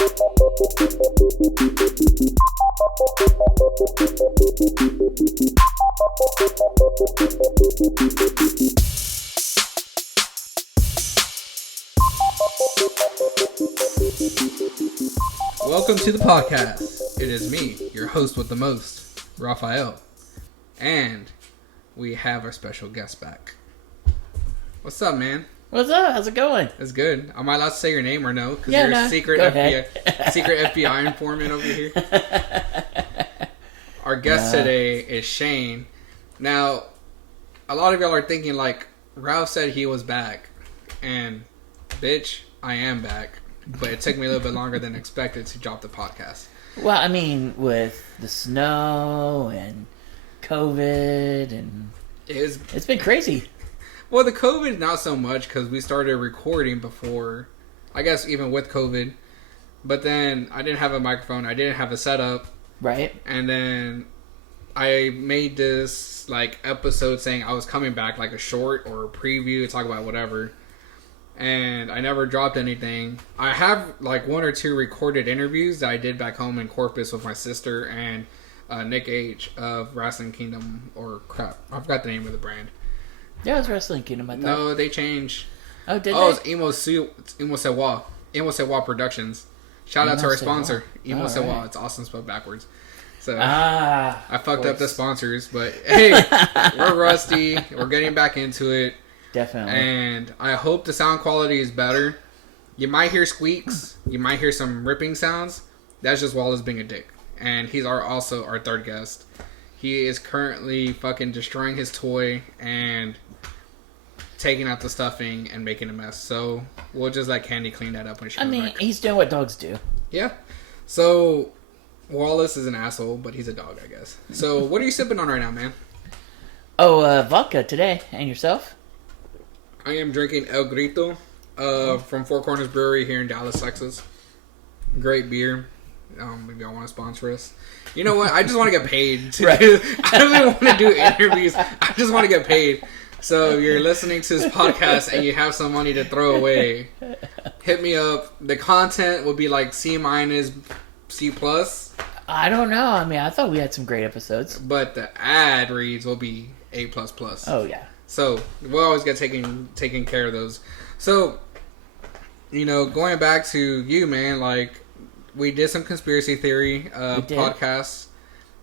Welcome to the podcast. It is me, your host with the most, Raphael. And we have our special guest back. What's up, man? What's up? How's it going? It's good. Am I allowed to say your name or no? Because Yeah, you're no. a secret Go FBI, secret FBI informant over here. Our guest today is Shane. Now, a lot of y'all are thinking like, Ralph said he was back. And, bitch, I am back. But it took me a little bit longer than expected to drop the podcast. Well, I mean, with the snow and COVID and... It's been crazy. Well, the COVID, not so much, because we started recording before, I guess even with COVID. But then I didn't have a microphone. I didn't have a setup. Right. And then I made this like episode saying I was coming back, like a short or a preview, talk about whatever. And I never dropped anything. I have like one or two recorded interviews that I did back home in Corpus with my sister and Nick H of Wrestling Kingdom, or crap, I forgot the name of the brand. Yeah, it's Wrestling Kingdom, I thought. No, they changed. Oh, did they? Oh, it's EmoséwA Productions. Shout out to our sponsor, EmoséwA. Right. It's awesome spelled backwards. So I fucked up the sponsors, but hey, we're rusty. We're getting back into it. Definitely. And I hope the sound quality is better. You might hear squeaks. You might hear some ripping sounds. That's just Wallace being a dick. And he's also our third guest. He is currently fucking destroying his toy and taking out the stuffing and making a mess. So we'll just let Candy clean that up when she comes back. He's doing what dogs do. Yeah. So Wallace is an asshole, but he's a dog, I guess. So what are you sipping on right now, man? Oh, vodka today. And yourself? I am drinking El Grito from Four Corners Brewery here in Dallas, Texas. Great beer. Maybe y'all want to sponsor us. You know what? I just want to get paid. Right. I don't even want to do interviews. I just want to get paid. So if you're listening to this podcast and you have some money to throw away, hit me up. The content will be like C-, C+. I don't know. I mean, I thought we had some great episodes. But the ad reads will be A++. Oh, yeah. So we'll always get taking care of those. So, you know, going back to you, man, like we did some conspiracy theory podcasts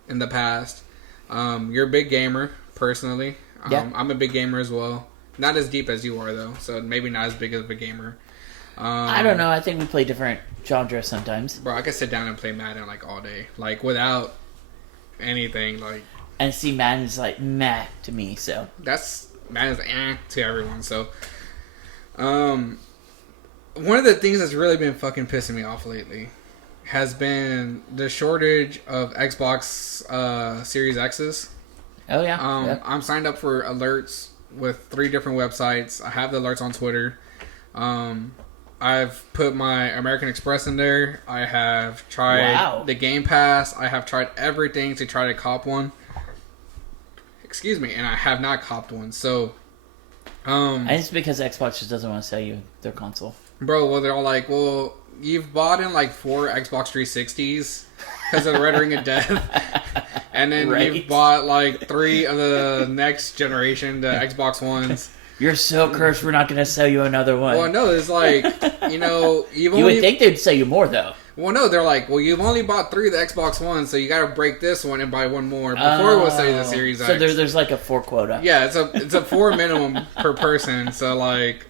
in the past. You're a big gamer, personally. Yeah. I'm a big gamer as well. Not as deep as you are, though. So maybe not as big of a gamer. I don't know. I think we play different genres sometimes. Bro, I could sit down and play Madden like all day, like without anything. Like, and see, Madden's like meh to me. So that's Madden's to everyone. So, one of the things that's really been fucking pissing me off lately has been the shortage of Xbox Series X's. Oh yeah. Yep. I'm signed up for alerts with 3 different websites. I have the alerts on Twitter. I've put my American Express in there. I have tried the Game Pass. I have tried everything to try to cop one. Excuse me, and I have not copped one. So, and it's because Xbox just doesn't want to sell you their console. Bro, well, they're all like, well, you've bought in like 4 Xbox 360s because of the Red Ring of Death. And then you've bought like 3 of the next generation, the Xbox Ones. You're so cursed, we're not going to sell you another one. Well, no, it's like, you know, you would think they'd sell you more, though. Well, no, they're like, well, you've only bought 3 of the Xbox Ones, so you got to break this one and buy one more before we'll sell you the Series X. So there's like a 4 quota. Yeah, it's a 4 minimum per person. So like,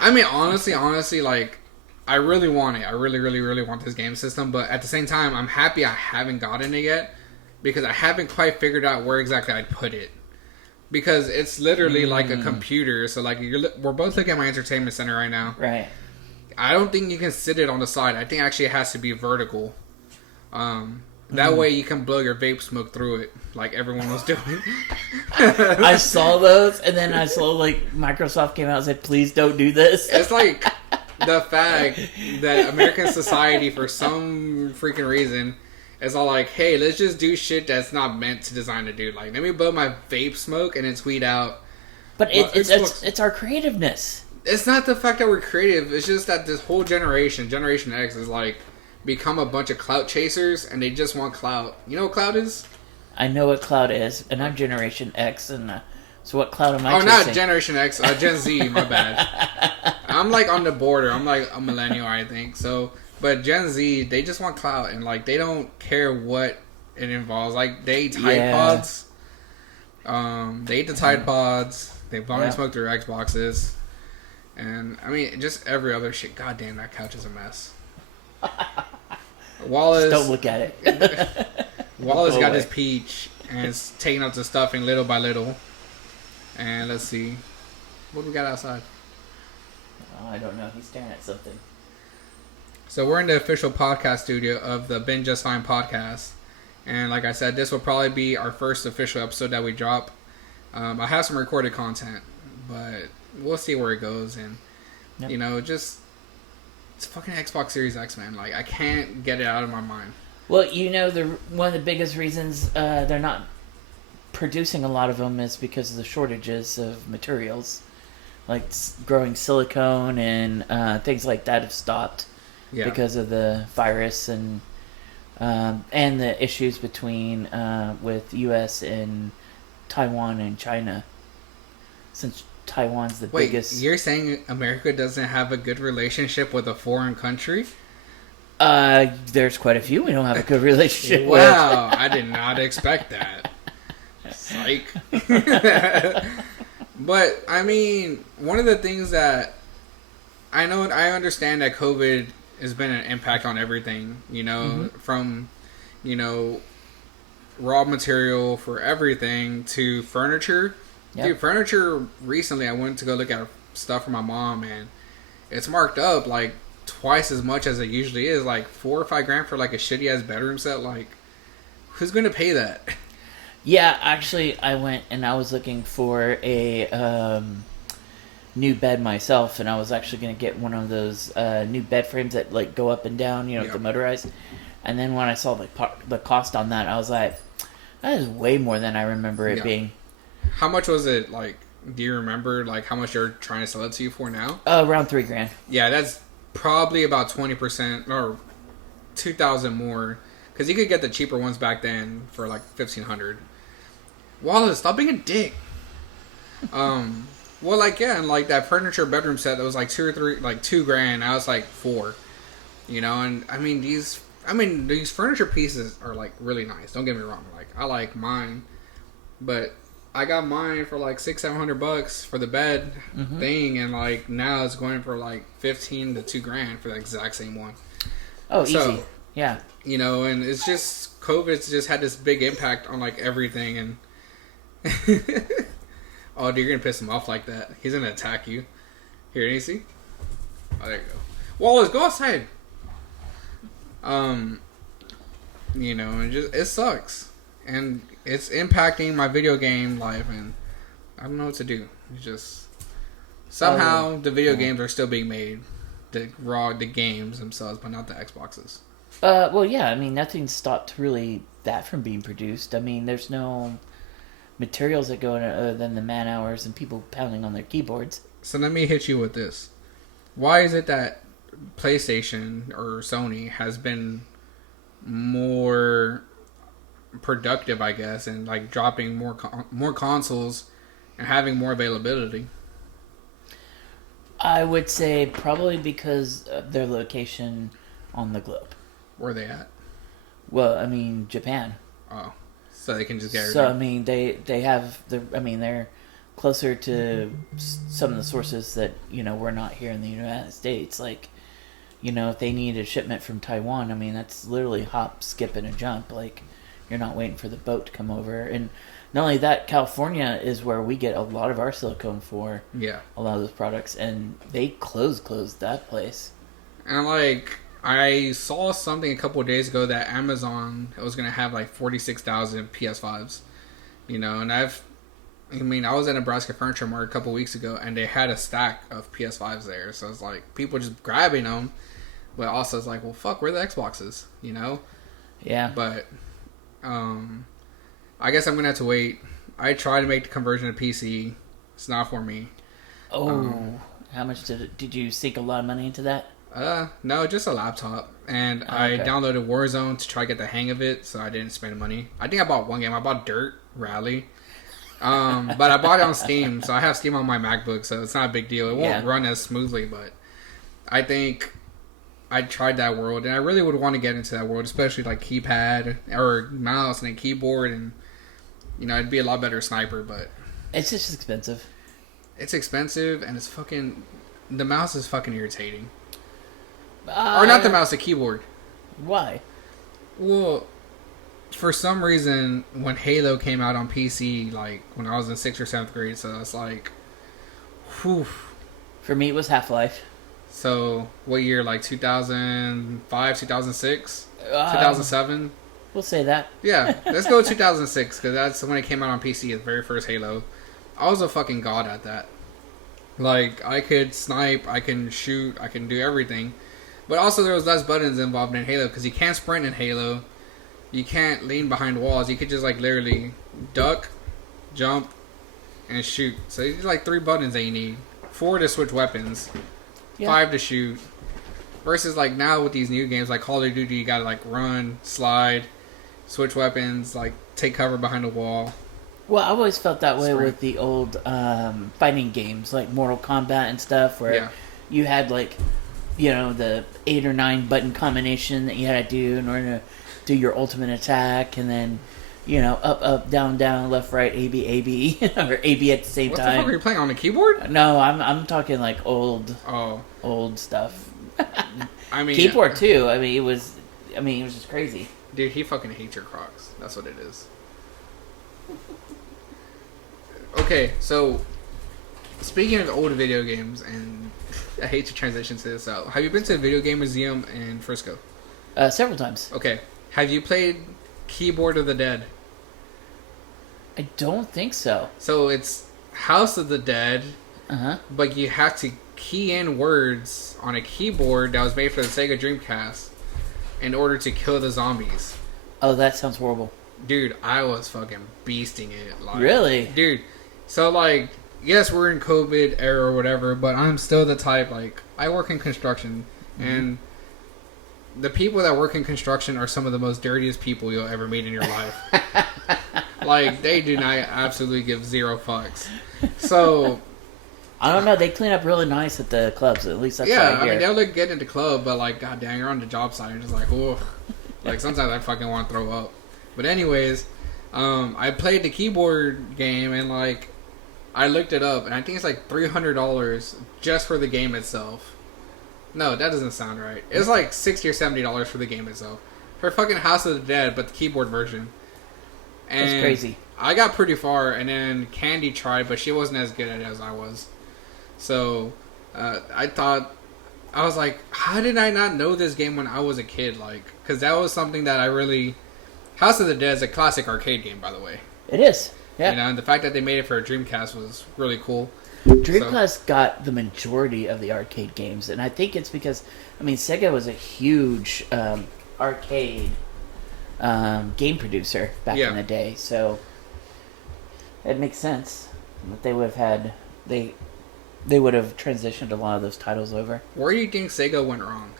I mean, honestly, like, I really want it. I really, really, really want this game system. But at the same time, I'm happy I haven't gotten it yet because I haven't quite figured out where exactly I'd put it. Because it's literally like a computer. So like, we're both looking at my entertainment center right now. Right. I don't think you can sit it on the side. I think actually it has to be vertical. That way you can blow your vape smoke through it, like everyone was doing. I saw those, and then I saw like Microsoft came out and said, "Please don't do this." It's like the fact that American society, for some freaking reason, is all like, "Hey, let's just do shit that's not meant to design to do." Like, let me blow my vape smoke and then tweet out. But it's our creativeness. It's not the fact that we're creative. It's just that this whole Generation X, is like, become a bunch of clout chasers, and they just want clout. You know what clout is? I know what clout is, and I'm Generation X, and so what clout am I chasing? Not Generation X, Gen Z, my bad. I'm like on the border. I'm like a millennial, I think. So, but Gen Z, they just want clout, and like they don't care what it involves. Like they eat Tide Pods. They eat the Tide Pods. They've only smoked their Xboxes. And, I mean, just every other shit. God damn, that couch is a mess. Wallace... Just don't look at it. Wallace got his peach, and is taking out the stuffing little by little. And let's see. What do we got outside? Oh, I don't know. He's staring at something. So, we're in the official podcast studio of the Been Just Fine podcast. And, like I said, this will probably be our first official episode that we drop. I have some recorded content, but... we'll see where it goes, and you know, just it's fucking Xbox Series X, man. Like I can't get it out of my mind. Well, you know, one of the biggest reasons they're not producing a lot of them is because of the shortages of materials, like growing silicone and things like that have stopped because of the virus and the issues between with U.S. and Taiwan and China, since Taiwan's the biggest... Wait, you're saying America doesn't have a good relationship with a foreign country? There's quite a few we don't have a good relationship with. Wow, I did not expect that. Psych. But, I mean, one of the things that... I understand that COVID has been an impact on everything, you know, from, you know, raw material for everything to furniture. Yep. Dude, furniture, recently I went to go look at stuff for my mom, and it's marked up like twice as much as it usually is, like $4 or $5 grand for like a shitty ass bedroom set. Like, who's gonna pay that? Yeah, actually I went and I was looking for a new bed myself, and I was actually gonna get one of those new bed frames that like go up and down, you know, the motorized. And then when I saw the cost on that, I was like, that is way more than I remember it being. How much was it, like, do you remember, like, how much they're trying to sell it to you for now? Around $3 grand. Yeah, that's probably about 20% or $2,000 more. Because you could get the cheaper ones back then for, like, $1,500. Wallace, stop being a dick. Well, like, yeah, and, like, that furniture bedroom set that was, like, $2 grand. Now it's, like, $4. You know, and, I mean, these furniture pieces are, like, really nice. Don't get me wrong. Like, I like mine. But... I got mine for like $600-700 for the bed thing, and like now it's going for like $15 to $2 grand for the exact same one. Oh, so, easy, yeah. You know, and it's just COVID's just had this big impact on like everything, and oh, dude, you're gonna piss him off like that. He's gonna attack you. Here, you see? Oh, there you go. Wallace, go outside. You know, and just it sucks. And it's impacting my video game life, and I don't know what to do. It's just somehow the video games are still being made, the games themselves, but not the Xboxes. Well, yeah. I mean, nothing stopped really that from being produced. I mean, there's no materials that go in it other than the man hours and people pounding on their keyboards. So let me hit you with this: why is it that PlayStation or Sony has been more productive, I guess, and like dropping more consoles and having more availability? I would say probably because of their location on the globe. Where are they at? Well, I mean, Japan. Oh, so they can just get everything. So I mean, they have they're closer to some of the sources that, you know, we're not here in the United States. Like, you know, if they need a shipment from Taiwan, I mean, that's literally hop, skip, and a jump. Like, you're not waiting for the boat to come over. And not only that, California is where we get a lot of our silicone for. Yeah. A lot of those products. And they closed that place. And, like, I saw something a couple of days ago that Amazon was going to have, like, 46,000 PS5s. You know, and I was at Nebraska Furniture Mart a couple of weeks ago, and they had a stack of PS5s there. So it's like, people just grabbing them. But also it's like, well, fuck, where are the Xboxes? You know? Yeah. But... I guess I'm gonna have to wait. I tried to make the conversion to PC. It's not for me. Oh, how much did you sink a lot of money into that? No, just a laptop. And I downloaded Warzone to try to get the hang of it, so I didn't spend money. I think I bought one game. I bought Dirt Rally. But I bought it on Steam, so I have Steam on my MacBook, so it's not a big deal. It won't run as smoothly, but I think I tried that world, and I really would want to get into that world, especially like keypad or mouse and a keyboard, and it'd be a lot better sniper, but it's just expensive. It's expensive, and the mouse is fucking irritating. Or not the mouse, the keyboard. Why? Well, for some reason, when Halo came out on PC, like when I was in 6th or 7th grade, so it's like, whew. For me, it was Half-Life. So, what year? Like 2005, 2006, 2007? We'll say that. Yeah, let's go 2006, because that's when it came out on PC, the very first Halo. I was a fucking god at that. Like, I could snipe, I can shoot, I can do everything. But also there was less buttons involved in Halo, because you can't sprint in Halo. You can't lean behind walls. You could just, like, literally duck, jump, and shoot. So there's like 3 buttons that you need. 4 to switch weapons. 5 to shoot. Versus, like, now with these new games, like Call of Duty, you gotta, like, run, slide, switch weapons, like, take cover behind a wall. Well, I've always felt that way with the old fighting games, like Mortal Kombat and stuff, where you had, like, the 8 or 9 button combination that you had to do in order to do your ultimate attack, and then, up, down, down, left, right, A, B, or A, B at the same time. What the fuck are you playing, on a keyboard? No, I'm talking, like, old stuff. I mean... Keyboard, too. I mean, it was just crazy. Dude, he fucking hates your Crocs. That's what it is. Okay, so speaking of old video games, and I hate to transition to this out, have you been to the Video Game Museum in Frisco? Several times. Okay. Have you played Keyboard of the Dead? I don't think so. So it's House of the Dead, but you have to key in words on a keyboard that was made for the Sega Dreamcast in order to kill the zombies. Oh, that sounds horrible. Dude, I was fucking beasting it. Like, really? Dude, so like, yes, we're in COVID era or whatever, but I'm still the type, like, I work in construction, and the people that work in construction are some of the most dirtiest people you'll ever meet in your life. Like, they do not absolutely give 0 fucks. So... I don't know, they clean up really nice at the clubs, at least that's what I hear. I mean, they'll look good at the club, but like, goddamn, you're on the job site, you're just like, oh. Like, sometimes I fucking want to throw up. But anyways, I played the keyboard game, and like, I looked it up, and I think it's like $300 just for the game itself. No, that doesn't sound right. It's like $60 or $70 for the game itself. For fucking House of the Dead, but the keyboard version. And that's crazy. I got pretty far, and then Candy tried, but she wasn't as good at it as I was. So, I was like, how did I not know this game when I was a kid? Like, because that was something that I really... House of the Dead is a classic arcade game, by the way. It is, yeah. And the fact that they made it for a Dreamcast was really cool. Dreamcast got the majority of the arcade games, and I think it's because, Sega was a huge arcade game producer back in the day, so it makes sense that they would have had... They would have transitioned a lot of those titles over. Where do you think Sega went wrong?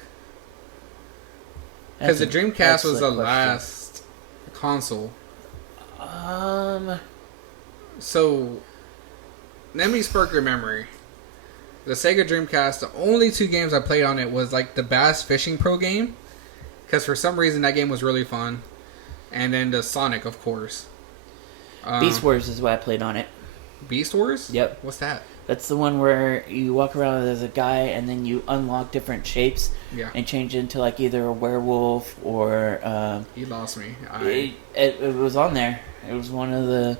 Because the Dreamcast was the last console. So, let me spark your memory. The Sega Dreamcast, the only 2 games I played on it was like the Bass Fishing Pro game. Because for some reason that game was really fun. And then the Sonic, of course. Beast Wars is what I played on it. Beast Wars? Yep. What's that? That's the one where you walk around as a guy and then you unlock different shapes and change into like either a werewolf or... You lost me. It was on there. It was one of the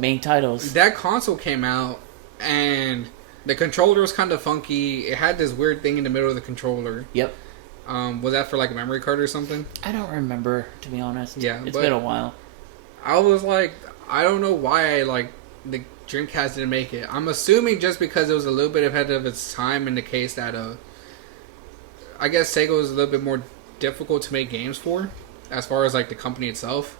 main titles. That console came out and the controller was kind of funky. It had this weird thing in the middle of the controller. Yep. Was that for like a memory card or something? I don't remember, to be honest. Yeah, it's been a while. I was like, I don't know why the Dreamcast didn't make it. I'm assuming just because it was a little bit ahead of its time in the case that I guess Sega was a little bit more difficult to make games for, as far as like the company itself,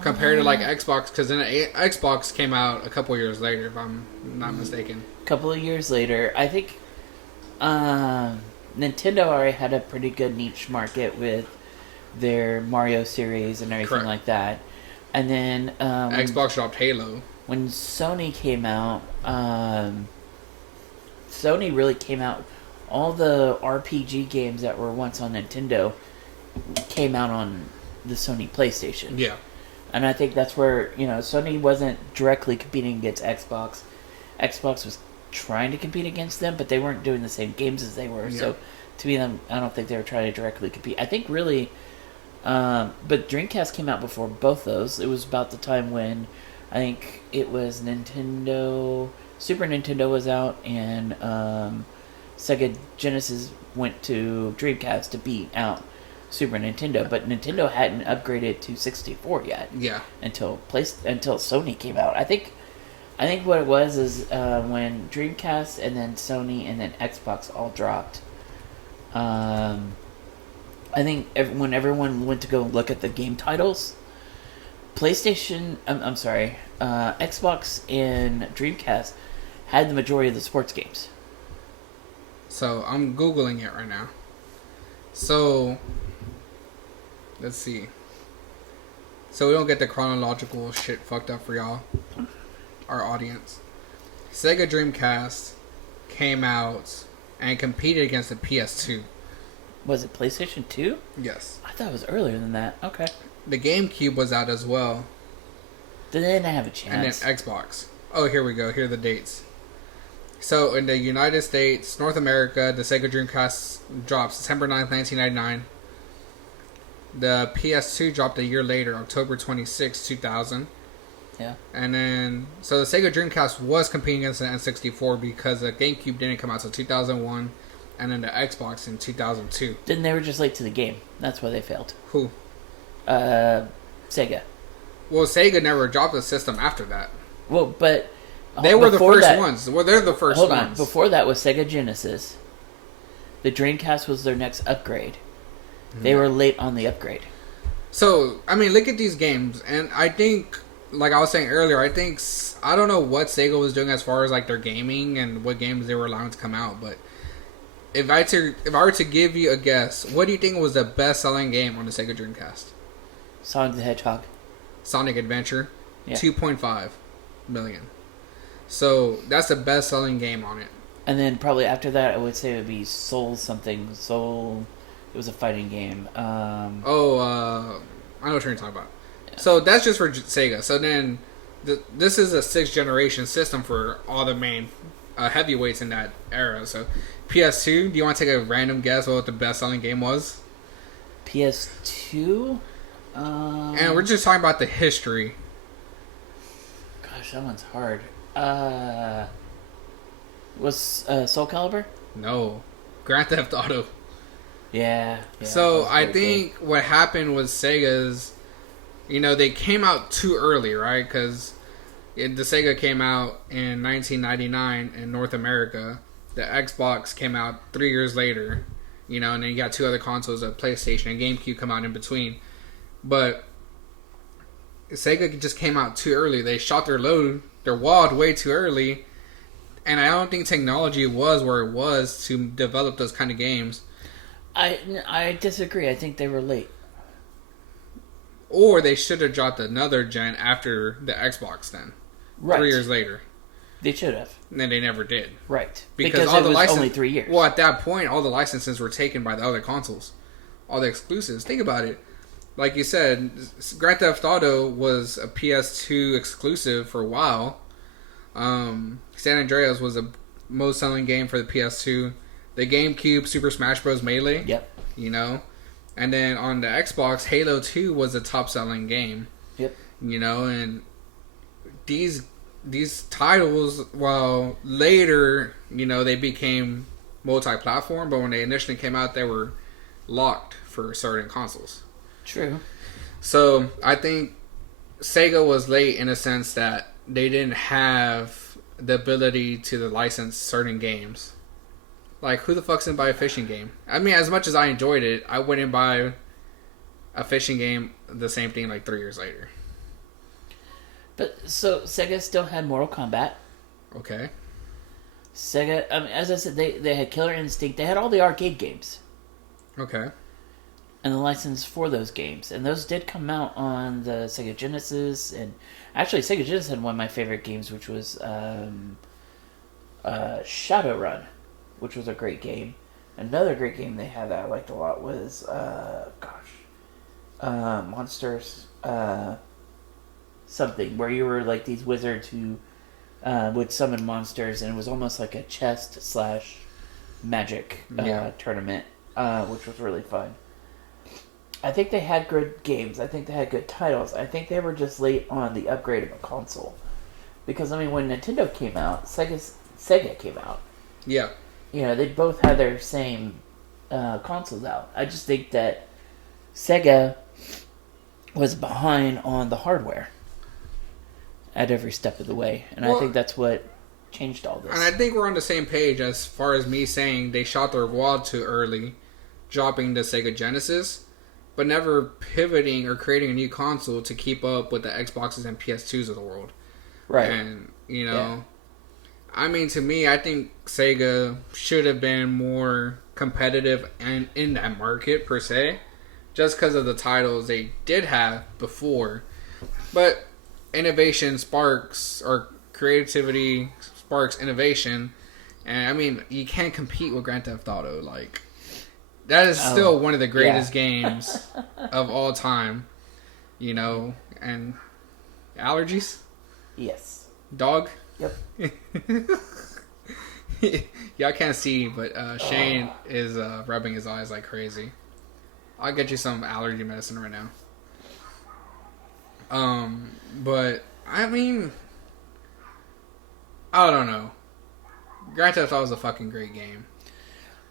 compared to like Xbox, because then Xbox came out a couple years later, if I'm not mistaken. A couple of years later, I think Nintendo already had a pretty good niche market with their Mario series and everything Correct. like that. And then Xbox dropped Halo. when Sony came out, Sony really came out. All the RPG games that were once on Nintendo came out on the Sony PlayStation. Yeah. And I think that's where, Sony wasn't directly competing against Xbox. Xbox was trying to compete against them, but they weren't doing the same games as they were. Yeah. So, to me, I don't think they were trying to directly compete. I think really, but Dreamcast came out before both those. It was about the time when I think it was Super Nintendo was out, and Sega Genesis went to Dreamcast to beat out Super Nintendo, but Nintendo hadn't upgraded to 64 yet. Yeah. Until Sony came out. I think what it was is when Dreamcast and then Sony and then Xbox all dropped. I think when everyone went to go look at the game titles, PlayStation, Xbox and Dreamcast had the majority of the sports games. So I'm Googling it right now. So let's see. So we don't get the chronological shit fucked up for y'all, our audience. Sega Dreamcast came out and competed against the PS2. Was it PlayStation 2? Yes. I thought it was earlier than that. Okay. The GameCube was out as well. They didn't have a chance. And then Xbox. Oh, here we go. Here are the dates. So in the United States, North America, the Sega Dreamcast dropped September 9th, 1999. The PS2 dropped a year later, October 26, 2000. Yeah. And then, so the Sega Dreamcast was competing against the N64 because the GameCube didn't come out until 2001, and then the Xbox in 2002. Then they were just late to the game. That's why they failed. Who? Sega. Well, Sega never dropped the system after that. Well, but they were the first ones. Well, they're the first ones. Hold on. Before that was Sega Genesis. The Dreamcast was their next upgrade. They were late on the upgrade. So, I mean, look at these games, and I think, like I was saying earlier, I don't know what Sega was doing as far as like their gaming and what games they were allowing to come out, but if I were to give you a guess, what do you think was the best-selling game on the Sega Dreamcast? Sonic the Hedgehog. Sonic Adventure, yeah. 2.5 million. So that's the best-selling game on it. And then probably after that, I would say it would be Soul something. It was a fighting game. I know what you're talking about. Yeah. So that's just for Sega. So then, this is a 6th generation system for all the main heavyweights in that era. So PS2, do you want to take a random guess what the best-selling game was? PS2? And we're just talking about the history. Gosh, that one's hard. Was Soul Calibur? No. Grand Theft Auto. Yeah. So I think what happened was Sega's, they came out too early, right? Because the Sega came out in 1999 in North America. The Xbox came out 3 years later, and then you got 2 other consoles, a PlayStation and GameCube come out in between. But Sega just came out too early. They shot their wad way too early. And I don't think technology was where it was to develop those kind of games. I disagree. I think they were late. Or they should have dropped another gen after the Xbox then. Right. 3 years later. They should have. And then they never did. Right. Because all it was only 3 years. Well, at that point, all the licenses were taken by the other consoles. All the exclusives. Think about it. Like you said, Grand Theft Auto was a PS2 exclusive for a while. San Andreas was the most selling game for the PS2. The GameCube, Super Smash Bros. Melee. Yep. And then on the Xbox, Halo 2 was the top selling game. Yep. And these titles, while later, they became multi-platform, but when they initially came out, they were locked for certain consoles. True. So I think Sega was late in a sense that they didn't have the ability to license certain games. Like, who the fuck's gonna buy a fishing game? I mean, as much as I enjoyed it, I wouldn't buy a fishing game the same thing like 3 years later. But so Sega still had Mortal Kombat. Okay. Sega, I mean, as I said, they had Killer Instinct. They had all the arcade games. Okay. And the license for those games. And those did come out on the Sega Genesis. And actually, Sega Genesis had one of my favorite games, which was Shadowrun, which was a great game. Another great game they had that I liked a lot was, Monsters, something, where you were like these wizards who would summon monsters, and it was almost like a chest / magic tournament, which was really fun. I think they had good games. I think they had good titles. I think they were just late on the upgrade of a console. Because, I mean, when Nintendo came out, Sega came out. Yeah. You know, they both had their same consoles out. I just think that Sega was behind on the hardware at every step of the way. And I think that's what changed all this. And I think we're on the same page as far as me saying they shot their wad too early, dropping the Sega Genesis, but never pivoting or creating a new console to keep up with the Xboxes and PS2s of the world. Right. And, you know, I mean, to me, I think Sega should have been more competitive and in that market, per se, just because of the titles they did have before. But innovation sparks, or creativity sparks innovation. And, I mean, you can't compete with Grand Theft Auto. Like, that is still one of the greatest games of all time. You know, and allergies? Yes. Dog? Yep. Y'all can't see, but Shane is rubbing his eyes like crazy. I'll get you some allergy medicine right now. But I mean, I don't know. Grand Theft Auto was a fucking great game.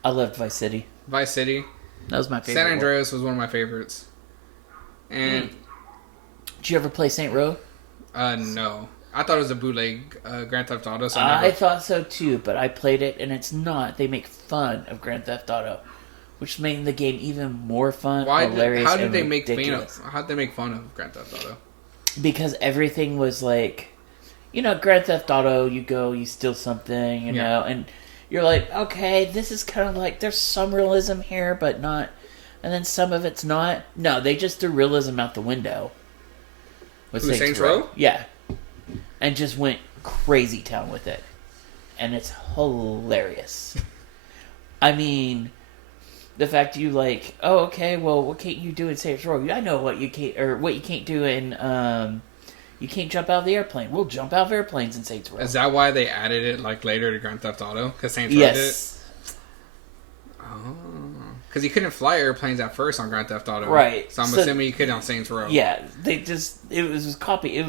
I loved Vice City. Vice City. That was my favorite. San Andreas was one of my favorites. And did you ever play Saint Row? No. I thought it was a bootleg Grand Theft Auto. So I thought so too, but I played it, and it's not. They make fun of Grand Theft Auto, which made the game even more fun, hilarious, how did and they ridiculous. how did they make fun of Grand Theft Auto? Because everything was like, you know, Grand Theft Auto, you go, you steal something, you know, and you're like, okay, this is kind of like, there's some realism here, but not, and then some of it's not. No, they just threw realism out the window. With Saints Row? Yeah. And just went crazy town with it. And it's hilarious. I mean, the fact you like, oh, okay, well, what can't you do in Saints Row? I know what you can't do in, you can't jump out of the airplane. We'll jump out of airplanes in Saints Row. Is that why they added it like later to Grand Theft Auto? Because Saints Row did it? Oh. Because you couldn't fly airplanes at first on Grand Theft Auto. Right. So I'm assuming you could on Saints Row. Yeah, they just, it was copy.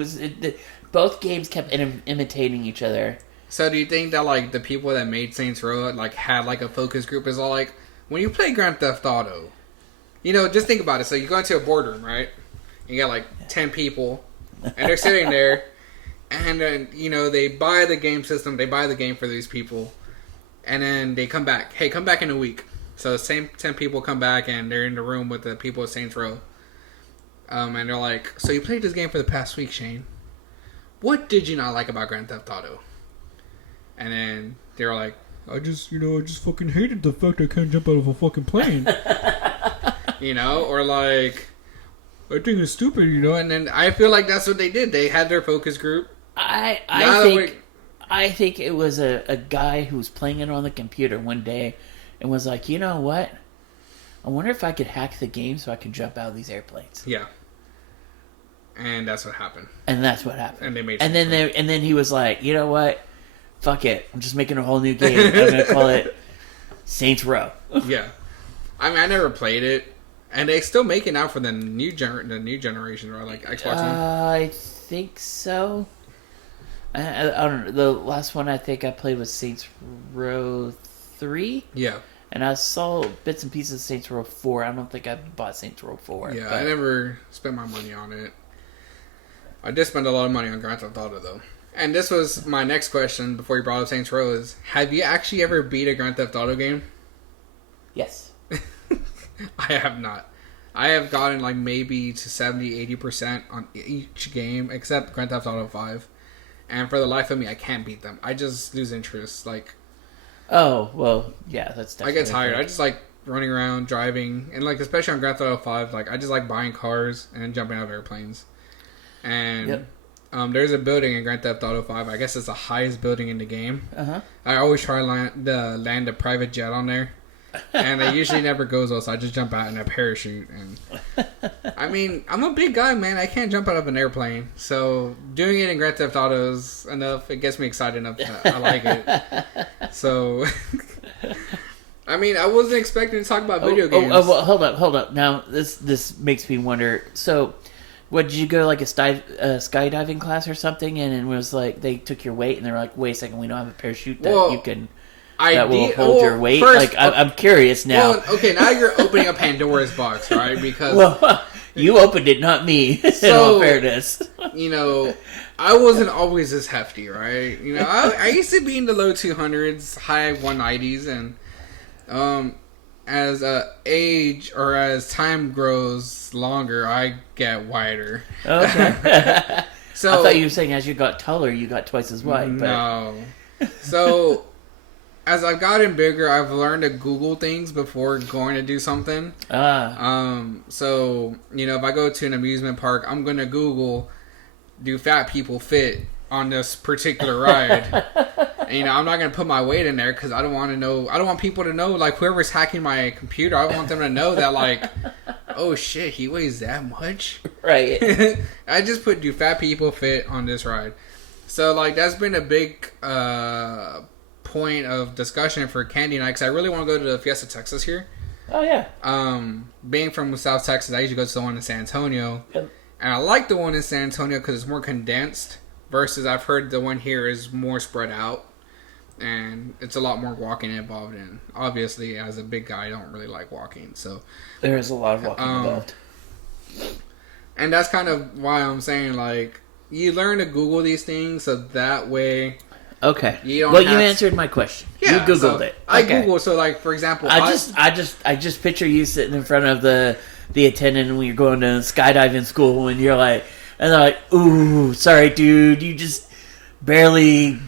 Both games kept imitating each other. So do you think that like the people that made Saints Row like had like a focus group is all like, when you play Grand Theft Auto, you know, just think about it. So you go into a boardroom, right? You got like 10 people, and they're sitting there, and then, you know, they buy the game system, they buy the game for these people, and then they come back. Hey, come back in a week. So the same 10 people come back, and they're in the room with the people of Saints Row. And they're like, so you played this game for the past week, Shane. What did you not like about Grand Theft Auto? And then they're like, I just fucking hated the fact I can't jump out of a fucking plane. You know, or like, I think it's stupid, you know. And then I feel like that's what they did. They had their focus group. I think it was a guy who was playing it on the computer one day and was like, you know what? I wonder if I could hack the game so I can jump out of these airplanes. Yeah. And that's what happened. And And they made. And then he was like, you know what? Fuck it. I'm just making a whole new game. I'm gonna call it Saints Row. Yeah. I mean, I never played it, and they still make it now for the new generation, right? Like Xbox One. I think so. I don't know. The last one I think I played was Saints Row 3. Yeah. And I saw bits and pieces of Saints Row 4. I don't think I bought Saints Row 4. Yeah, I never spent my money on it. I did spend a lot of money on Grand Theft Auto, though. And this was my next question before you brought up Saints Row is, have you actually ever beat a Grand Theft Auto game? Yes. I have not. I have gotten like maybe to 70-80% on each game, except Grand Theft Auto 5. And for the life of me, I can't beat them. I just lose interest. Like, Oh, well, yeah, that's I definitely... get tired. I just like running around, driving, and like especially on Grand Theft Auto 5, like I just like buying cars and jumping out of airplanes. And Yep. There's a building in Grand Theft Auto 5. I guess it's the highest building in the game. Uh-huh. I always try to land a private jet on there. And it usually never goes well, so I just jump out in a parachute. And I mean, I'm a big guy, man. I can't jump out of an airplane. So doing it in Grand Theft Auto is enough. It gets me excited enough that I like it. So, I mean, I wasn't expecting to talk about video games. Well, hold up. Now, this makes me wonder. So, what, did you go to like a skydiving class or something, and it was like they took your weight, and they're like, wait a second, we don't have a parachute that you can... that will hold your weight. First, I'm curious now. Well, okay, now you're opening up Pandora's box, right? Because you opened it, not me. So, in all fairness, I wasn't always this hefty, right? I used to be in the low 200s, high 190s, and as age or as time grows longer, I get wider. Okay. So I thought you were saying as you got taller, you got twice as wide. But... No. So. As I've gotten bigger, I've learned to Google things before going to do something. So, if I go to an amusement park, I'm going to Google, do fat people fit on this particular ride? And, I'm not going to put my weight in there because I don't want people to know, like, whoever's hacking my computer, I want them to know that, like, oh shit, he weighs that much? Right. I just put, do fat people fit on this ride? So, like, that's been a big, point of discussion for Candy Night because I really want to go to the Fiesta Texas here. Oh yeah. Being from South Texas, I usually go to the one in San Antonio, yep. And I like the one in San Antonio because it's more condensed. Versus, I've heard the one here is more spread out, and it's a lot more walking involved in. Obviously, as a big guy, I don't really like walking, so there is a lot of walking involved. And that's kind of why I'm saying, like, you learn to Google these things so that way. Okay. You answered my question. Yeah, you Googled it. Okay. I Googled. So, like, for example, I just picture you sitting in front of the attendant when you're going to skydiving school, and you're like, and they're like, "Ooh, sorry, dude, you just barely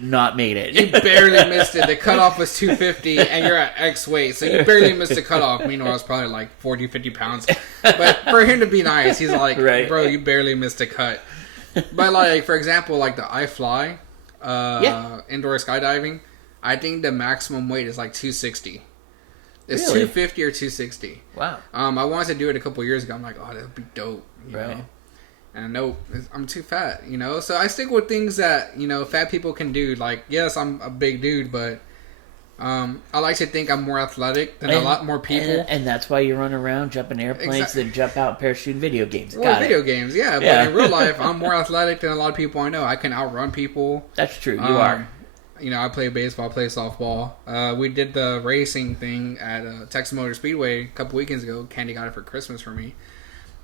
not made it. You barely missed it. The cutoff was 250, and you're at X weight, so you barely missed the cutoff. Meanwhile, I was probably like 40, 50 pounds. But for him to be nice, he's like, right. Bro, you barely missed a cut. But, like, for example, like the iFly. Indoor skydiving, I think the maximum weight is like 260. It's really? 250 or 260. Wow. I wanted to do it a couple years ago. I'm like, oh, that would be dope. You right. know? And nope, I'm too fat, So I stick with things that, fat people can do. Like, yes, I'm a big dude, but I like to think I'm more athletic than a lot more people. And that's why you run around jumping airplanes and jump out parachuting video games. Well, video games, yeah. But in real life, I'm more athletic than a lot of people I know. I can outrun people. That's true. You are. I play baseball, I play softball. We did the racing thing at Texas Motor Speedway a couple weekends ago. Candy got it for Christmas for me.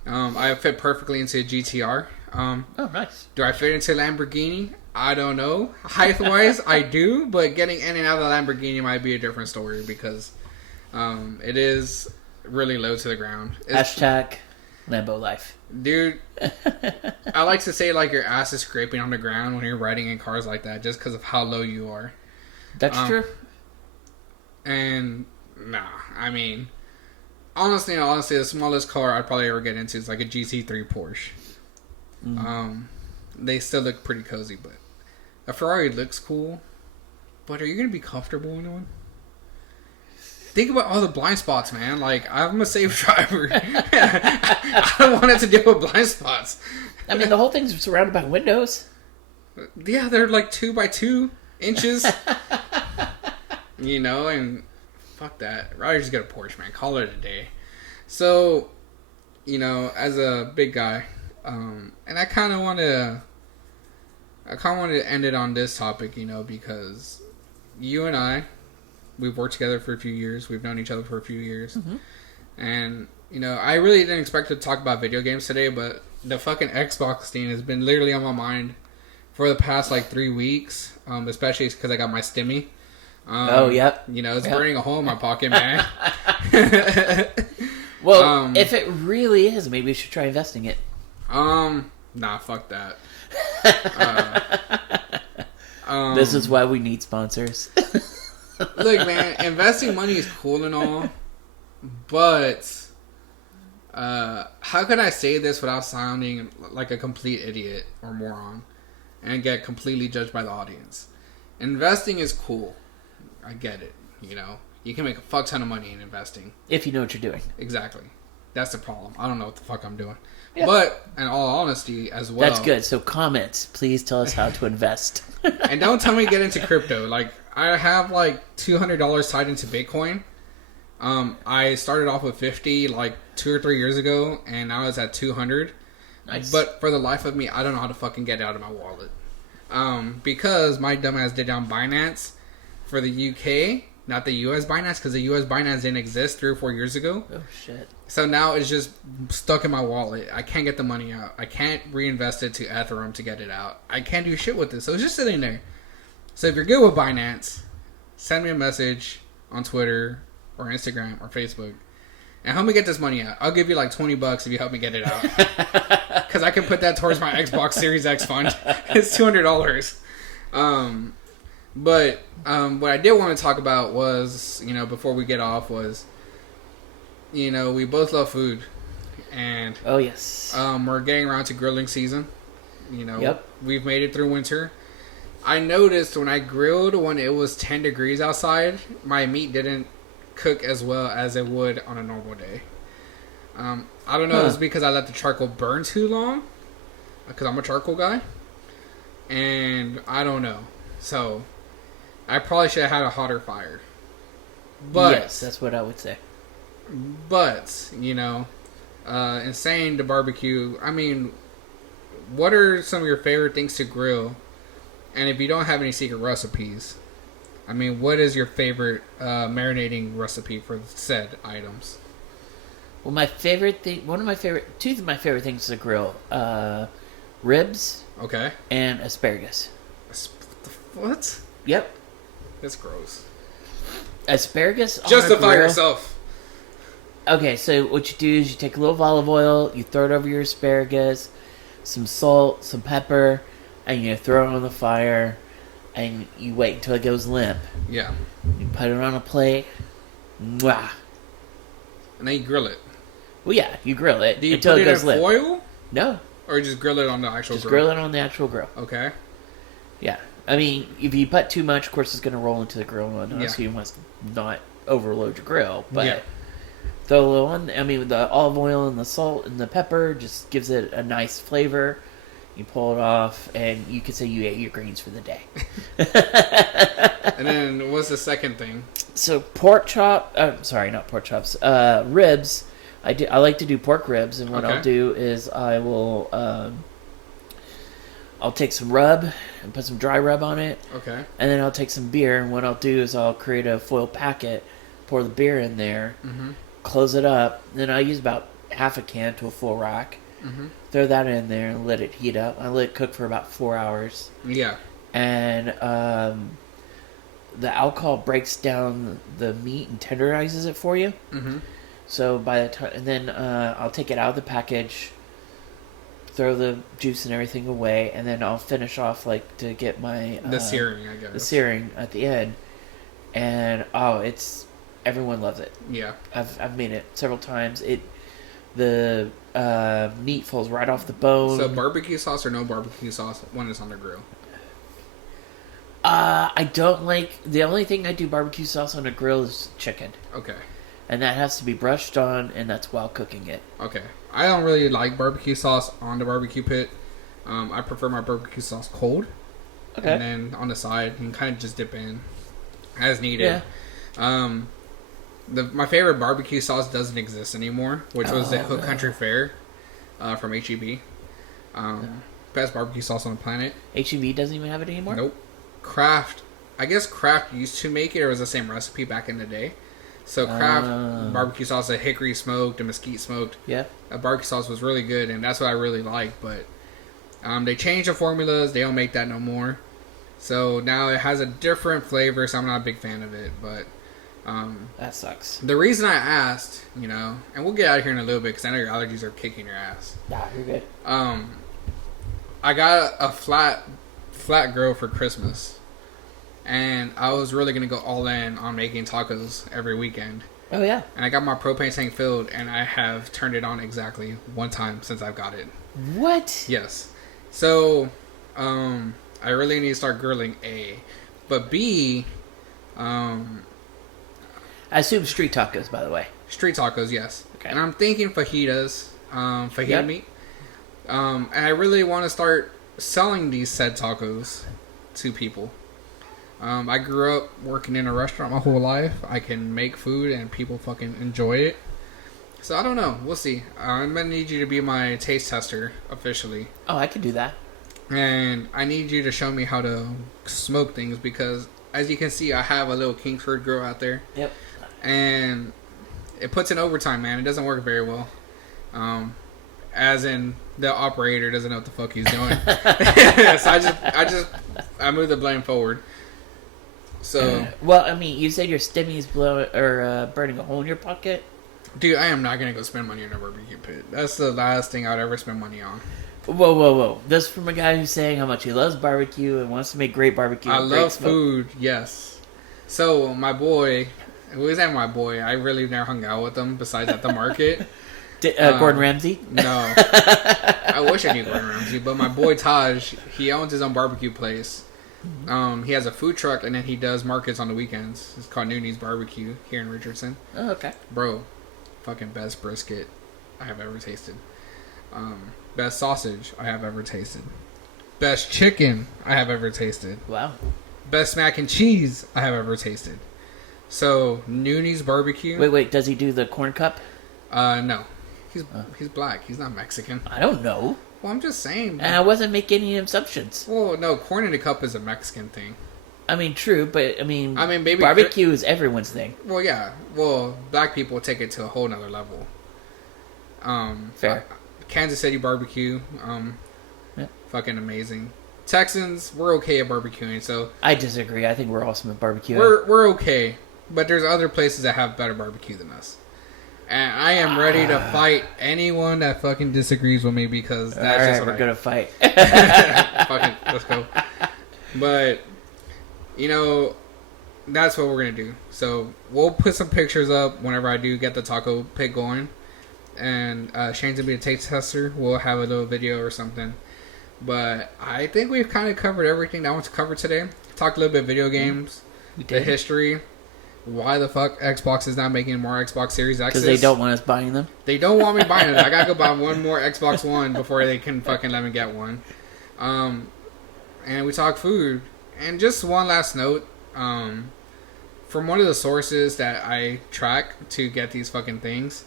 I fit perfectly into a GTR. Oh, nice. Do I fit into a Lamborghini? I don't know. Height-wise, I do, but getting in and out of the Lamborghini might be a different story because it is really low to the ground. Hashtag Lambo life. Dude, I like to say like your ass is scraping on the ground when you're riding in cars like that just because of how low you are. That's true. And, I mean, honestly, the smallest car I'd probably ever get into is like a GT3 Porsche. Mm-hmm. They still look pretty cozy, but a Ferrari looks cool. But are you going to be comfortable in one? Think about all the blind spots, man. Like, I'm a safe driver. I don't want it to deal with blind spots. I mean, the whole thing's surrounded by windows. Yeah, they're like 2 by 2 inches. And fuck that. I'd rather just get a Porsche, man. Call it a day. So, as a big guy, and I kind of want to end it on this topic, because you and I, we've worked together for a few years. We've known each other for a few years. Mm-hmm. And, I really didn't expect to talk about video games today, but the fucking Xbox thing has been literally on my mind for the past, 3 weeks, especially because I got my Stimmy. Yep. It's burning a hole in my pocket, man. Well, if it really is, maybe we should try investing it. Nah, fuck that. This is why we need sponsors. Look, man, investing money is cool and all, but how can I say this without sounding like a complete idiot or moron and get completely judged by the audience? Investing is cool. I get it. You know, you can make a fuck ton of money in investing. If you know what you're doing. Exactly. That's the problem. I don't know what the fuck I'm doing. Yeah. But, in all honesty, as well... That's good. So comments, please tell us how to invest. And don't tell me to get into crypto. Like, I have like $200 tied into Bitcoin. I started off with 50 like 2 or 3 years ago, and now it's at 200. Nice. But for the life of me, I don't know how to fucking get it out of my wallet. Because my dumbass did on Binance for the UK, not the US Binance, because the US Binance didn't exist 3 or 4 years ago. Oh shit. So now it's just stuck in my wallet. I can't get the money out. I can't reinvest it to Ethereum to get it out. I can't do shit with it. So it's just sitting there. So if you're good with Binance, send me a message on Twitter or Instagram or Facebook and help me get this money out. I'll give you like $20 if you help me get it out. Because I can put that towards my Xbox Series X fund. It's $200. But what I did want to talk about was, you know, before we get off was, you know, we both love food. And oh, yes. We're getting around to grilling season. You know, yep. We've made it through winter. I noticed when I grilled when it was 10 degrees outside, my meat didn't cook as well as it would on a normal day. I don't know if it's because I let the charcoal burn too long, because I'm a charcoal guy, and I don't know. So, I probably should have had a hotter fire. But, yes, that's what I would say. But, you know, in saying the barbecue, I mean, what are some of your favorite things to grill? And if you don't have any secret recipes, I mean, what is your favorite marinating recipe for said items? Well, my favorite thing, two of my favorite things to grill, ribs. Okay. And asparagus. What? Yep. That's gross. Asparagus on Justify a grill. yourself. Okay, so what you do is you take a little olive oil, you throw it over your asparagus, some salt, some pepper, and you throw it on the fire, and you wait until it goes limp. Yeah. You put it on a plate. Mwah. And then you grill it. Well, yeah, you grill it do you until put it goes in limp. foil? No. Or just grill it on the actual just grill? Grill it on the actual grill. Okay. Yeah. I mean, if you put too much, of course, it's going to roll into the grill. So you must not overload your grill. But throw a little on. I mean, the olive oil and the salt and the pepper just gives it a nice flavor. You pull it off, and you can say you ate your greens for the day. And then what's the second thing? So pork chop. Sorry, not pork chops. Ribs. I like to do pork ribs, and what I'll do is I will I'll take some rub and put some dry rub on it. Okay. And then I'll take some beer, and what I'll do is I'll create a foil packet, pour the beer in there, close it up. Then I use about half a can to a full rack. Throw that in there and let it heat up. I let it cook for about 4 hours. Yeah. And the alcohol breaks down the meat and tenderizes it for you. So by the time, and then I'll take it out of the package, throw the juice and everything away, and then I'll finish off like to get my the searing, I guess. The searing at the end, and everyone loves it. Yeah. I've made it several times. The meat falls right off the bone. So barbecue sauce or no barbecue sauce when it's on the grill? I don't like... The only thing I do barbecue sauce on a grill is chicken. Okay. And that has to be brushed on, and that's while cooking it. Okay. I don't really like barbecue sauce on the barbecue pit. I prefer my barbecue sauce cold. Okay. And then on the side, you can kind of just dip in as needed. Yeah. My favorite barbecue sauce doesn't exist anymore, which was the Hook Country Fair from HEB. Best barbecue sauce on the planet. HEB doesn't even have it anymore? Nope. Kraft. I guess Kraft used to make it. It was the same recipe back in the day. So Kraft barbecue sauce, a hickory smoked, a mesquite smoked. Yeah. Barbecue sauce was really good, and that's what I really like. But they changed the formulas. They don't make that no more. So now it has a different flavor, so I'm not a big fan of it. But that sucks. The reason I asked, you know, and we'll get out of here in a little bit because I know your allergies are kicking your ass. Nah, you're good. I got a flat grill for Christmas, and I was really gonna go all in on making tacos every weekend. Oh yeah. And I got my propane tank filled, and I have turned it on exactly one time since I've got it. What? Yes. So, I really need to start grilling A, but B, I assume street tacos, by the way. street tacos, yes. Okay. And I'm thinking fajitas, fajita Yep. meat. And I really want to start selling these said tacos to people. I grew up working in a restaurant my whole life. I can make food and people fucking enjoy it. So I don't know. We'll see. I'm gonna need you to be my taste tester officially. Oh, I can do that. And I need you to show me how to smoke things because, as you can see, I have a little Kingsford grill out there. Yep. And it puts in overtime, man. It doesn't work very well. As in, the operator doesn't know what the fuck he's doing. So I move the blame forward. So, well, I mean, you said your stimmy's burning a hole in your pocket. dude, I am not gonna go spend money on a barbecue pit. That's the last thing I'd ever spend money on. Whoa. This is from a guy who's saying how much he loves barbecue and wants to make great barbecue. I and great love smoke. food, yes. So, my boy, who is that my boy? I really never hung out with him besides at the market. Gordon Ramsay? No. I wish I knew Gordon Ramsay, but my boy Taj, he owns his own barbecue place. He has a food truck, and then he does markets on the weekends. It's called Nooney's Barbecue here in Richardson. Oh, okay. Bro, fucking best brisket I have ever tasted. Best sausage I have ever tasted. Best chicken I have ever tasted. Wow. Best mac and cheese I have ever tasted. So, Nooney's Barbecue. Wait. Does he do the corn cup? No. He's black. He's not Mexican. I don't know. Well, I'm just saying. And I wasn't making any assumptions. Well, no, corn in a cup is a Mexican thing. I mean, true, but I mean maybe barbecue is everyone's thing. Well, yeah. Well, black people take it to a whole nother level. Fair. Kansas City barbecue, Yeah. fucking amazing. Texans, we're okay at barbecuing, so I disagree. I think we're awesome at barbecue. we're okay. But there's other places that have better barbecue than us. And I am ready to fight anyone that fucking disagrees with me because that's All right, just what we're gonna fight. Fucking, let's go. But, that's what we're going to do. So, we'll put some pictures up whenever I do get the taco pit going. And Shane's going to be a taste tester. We'll have a little video or something. But I think we've kind of covered everything that I want to cover today. Talked a little bit of video games, the history, why the fuck Xbox is not making more Xbox Series X's. Because they don't want us buying them. They don't want me buying it. I gotta go buy one more Xbox One before they can fucking let me get one. And we talk food. And just one last note. From one of the sources that I track to get these fucking things.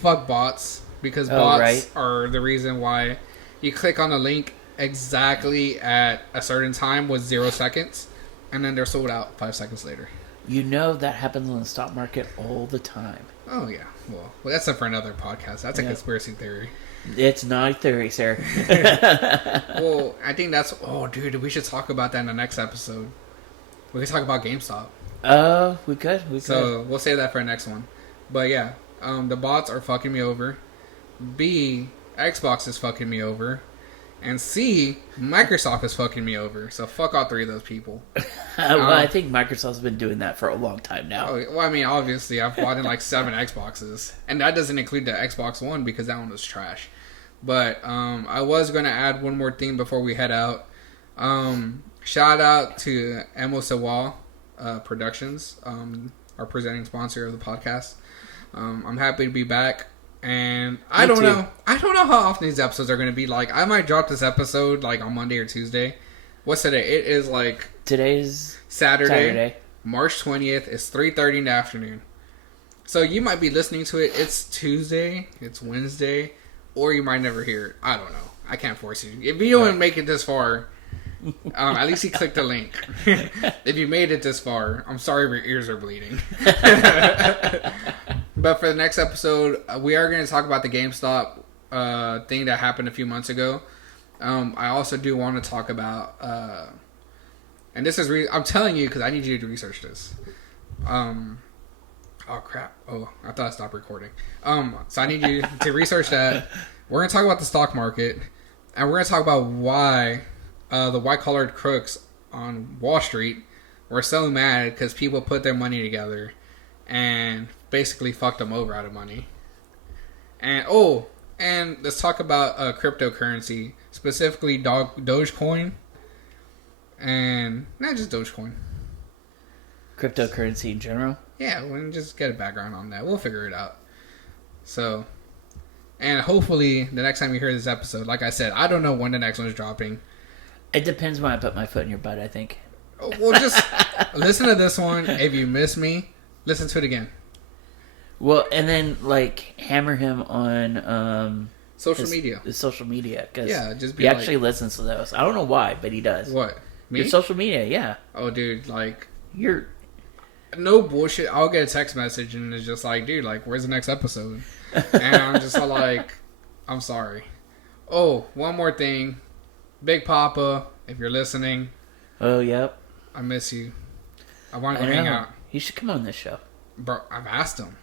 Fuck bots. Because bots are the reason why you click on a link exactly at a certain time with 0 seconds. And then they're sold out 5 seconds later. You know that happens in the stock market all the time. Oh, yeah. Well that's for another podcast. That's a conspiracy theory. It's not a theory, sir. Well, I think that's... Oh, dude, we should talk about that in the next episode. We could talk about GameStop. We could. So, we'll save that for the next one. But, yeah. The bots are fucking me over. B, Xbox is fucking me over. And C, Microsoft is fucking me over. So fuck all three of those people. Well, I think Microsoft's been doing that for a long time now. Well, I mean, obviously, I've bought in like 7 Xboxes. And that doesn't include the Xbox One because that one was trash. But I was going to add one more thing before we head out. Shout out to EmoséwA Productions, our presenting sponsor of the podcast. I'm happy to be back. And I don't know how often these episodes are going to be. Like, I might drop this episode like on Monday or Tuesday. What's today? It is like today's Saturday. March 20th. It's 3:30 in the afternoon. So you might be listening to it. It's Tuesday. It's Wednesday. Or you might never hear it. I don't know. I can't force you. If you don't make it this far, at least you click the link. If you made it this far, I'm sorry if your ears are bleeding. But for the next episode, we are going to talk about the GameStop thing that happened a few months ago. I also do want to talk about, and this is I'm telling you because I need you to research this. Oh crap! Oh, I thought I stopped recording. So I need you to research that. We're going to talk about the stock market, and we're going to talk about why the white-collared crooks on Wall Street were so mad because people put their money together and basically fucked them over out of money. And let's talk about cryptocurrency, specifically Dogecoin, and not just Dogecoin. Cryptocurrency in general? Yeah, we'll just get a background on that. We'll figure it out. So, and hopefully the next time you hear this episode, like I said, I don't know when the next one's dropping. It depends when I put my foot in your butt, I think. Well, just listen to this one. If you miss me, listen to it again. Well, and then, like, hammer him on social media. His social media. Cause yeah, just be he actually listens to those. I don't know why, but he does. What? Me? Your social media, yeah. Oh, dude, like... You're... No bullshit. I'll get a text message and it's just like, dude, like, where's the next episode? And I'm just like, I'm sorry. Oh, one more thing. Big Papa, if you're listening. Oh, yep. I miss you. I want to hang out. He should come on this show. Bro, I've asked him.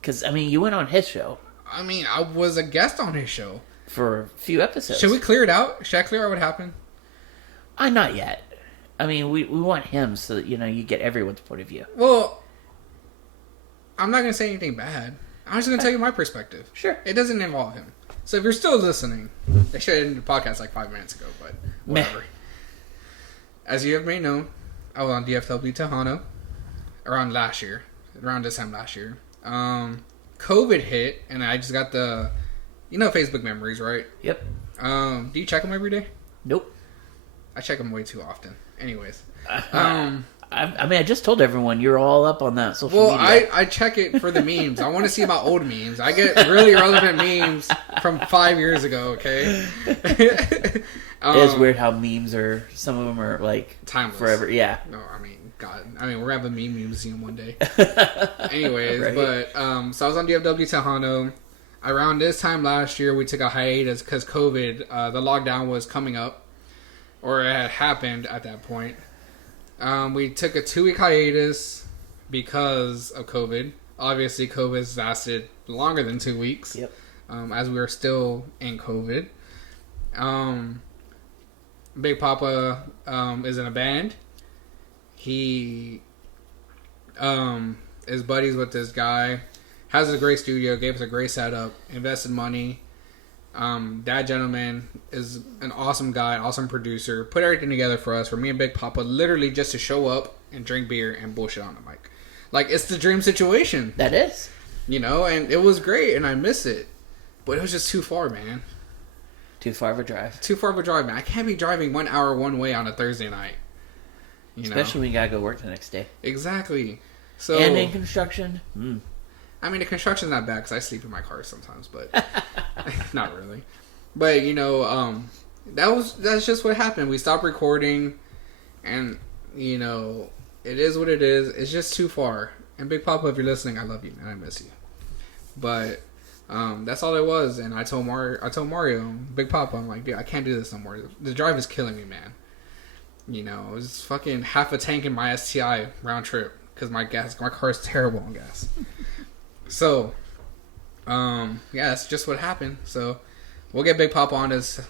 Because, I mean, you went on his show. I mean, I was a guest on his show. For a few episodes. Should we clear it out? Should I clear out what happened? Not yet. I mean, we want him so that, you get everyone's point of view. Well, I'm not going to say anything bad. I'm just going to tell you my perspective. Sure. It doesn't involve him. So if you're still listening, they should have ended the podcast like 5 minutes ago, but whatever. As you have may know, I was on DFW Tejano around this time last year. COVID hit, and I just got the, Facebook memories, right? Yep. Do you check them every day? Nope. I check them way too often. Anyways. I just told everyone you're all up on that social media. Well, I check it for the memes. I want to see my old memes. I get really relevant memes from 5 years ago, okay? It is weird how memes are, some of them are like timeless. Forever. Yeah. No, I mean, God. I mean, we're going to have a meme museum one day. Anyways, right. But, so I was on DFW Tejano. Around this time last year, we took a hiatus because COVID, the lockdown was coming up. Or it had happened at that point. We took a 2-week hiatus because of COVID. Obviously, COVID has lasted longer than 2 weeks. Yep. As we are still in COVID. Big Papa is in a band. He is buddies with this guy. Has a great studio. Gave us a great setup. Invested money. That gentleman is an awesome guy, awesome producer. Put everything together for us, for me and Big Papa, literally just to show up and drink beer and bullshit on the mic. Like, it's the dream situation. That is. And it was great, and I miss it. But it was just too far, man. Too far of a drive. Too far of a drive, man. I can't be driving 1 hour one way on a Thursday night. Especially when you gotta go work the next day. Exactly. So, and in construction. I mean, the construction's not bad because I sleep in my car sometimes, but not really. But that's just what happened. We stopped recording, and it is what it is. It's just too far. And Big Papa, if you're listening, I love you, man. I miss you. But that's all it was. And I told Mario, Big Papa, I'm like, dude, I can't do this no more. The drive is killing me, man. It was fucking half a tank in my STI round trip because my car is terrible on gas. So, that's just what happened. So, we'll get Big Papa on his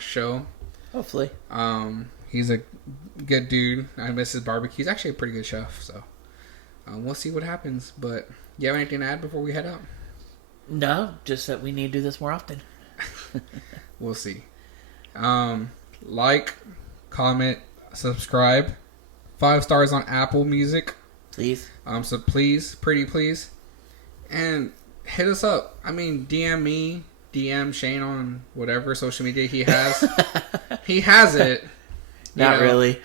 show. Hopefully. He's a good dude. I miss his barbecue. He's actually a pretty good chef. So, we'll see what happens. But, you have anything to add before we head out? No, just that we need to do this more often. We'll see. Like, comment, subscribe. 5 stars on Apple Music. Please. So please, pretty please. And hit us up. I mean, DM me, DM Shane on whatever social media he has. He has it. Not really.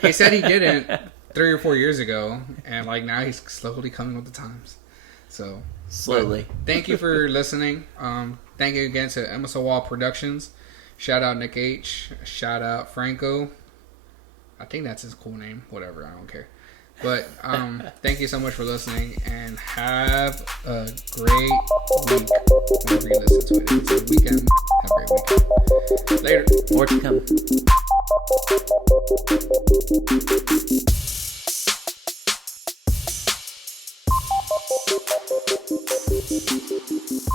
He said he didn't 3 or 4 years ago, and now he's slowly coming with the times. So slowly. Thank you for listening. Thank you again to EmoséwA Productions. Shout out Nick H. Shout out Franco. I think that's his cool name. Whatever, I don't care. But thank you so much for listening, and have a great week whenever you listen to it. If it's a weekend, have a great weekend. Later. More to come.